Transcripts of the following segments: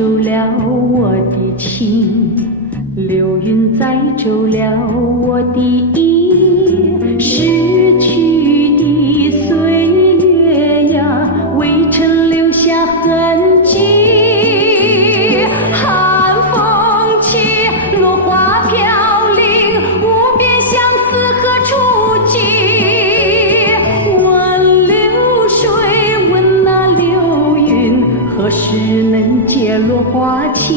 走了我的情，流云载走了我的意，逝去的岁月呀，未曾留下痕迹。寒风起，落花飘零，无边相思何处寄？问流水，问那流云，何时能解落花期？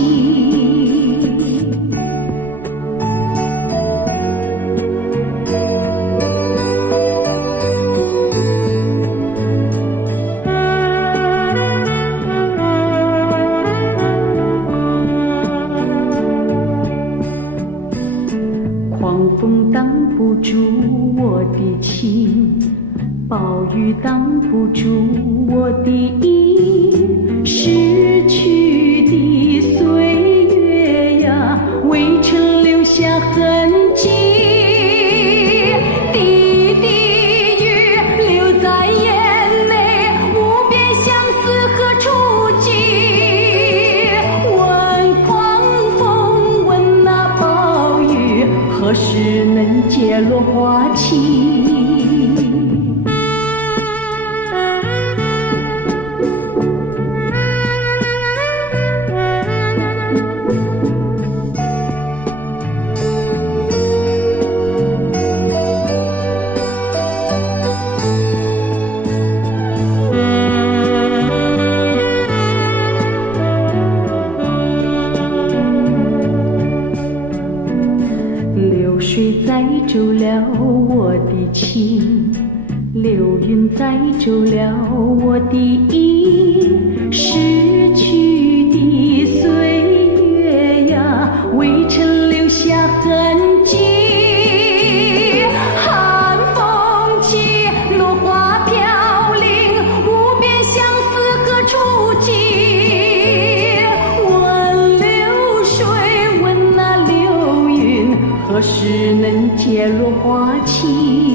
狂风挡不住我的情，暴雨挡不住我的意，逝去的岁月呀，未曾留下痕迹。滴滴雨流在眼内，无边相思何处寄？问狂风，问那暴雨，何时能解落花期？流水载走了我的情，流云载走了我的意，逝去的岁月呀，未曾留下痕迹。寒风起，落花飘零，无边相思何处寄？问流水，问那流云，何时能解落花期？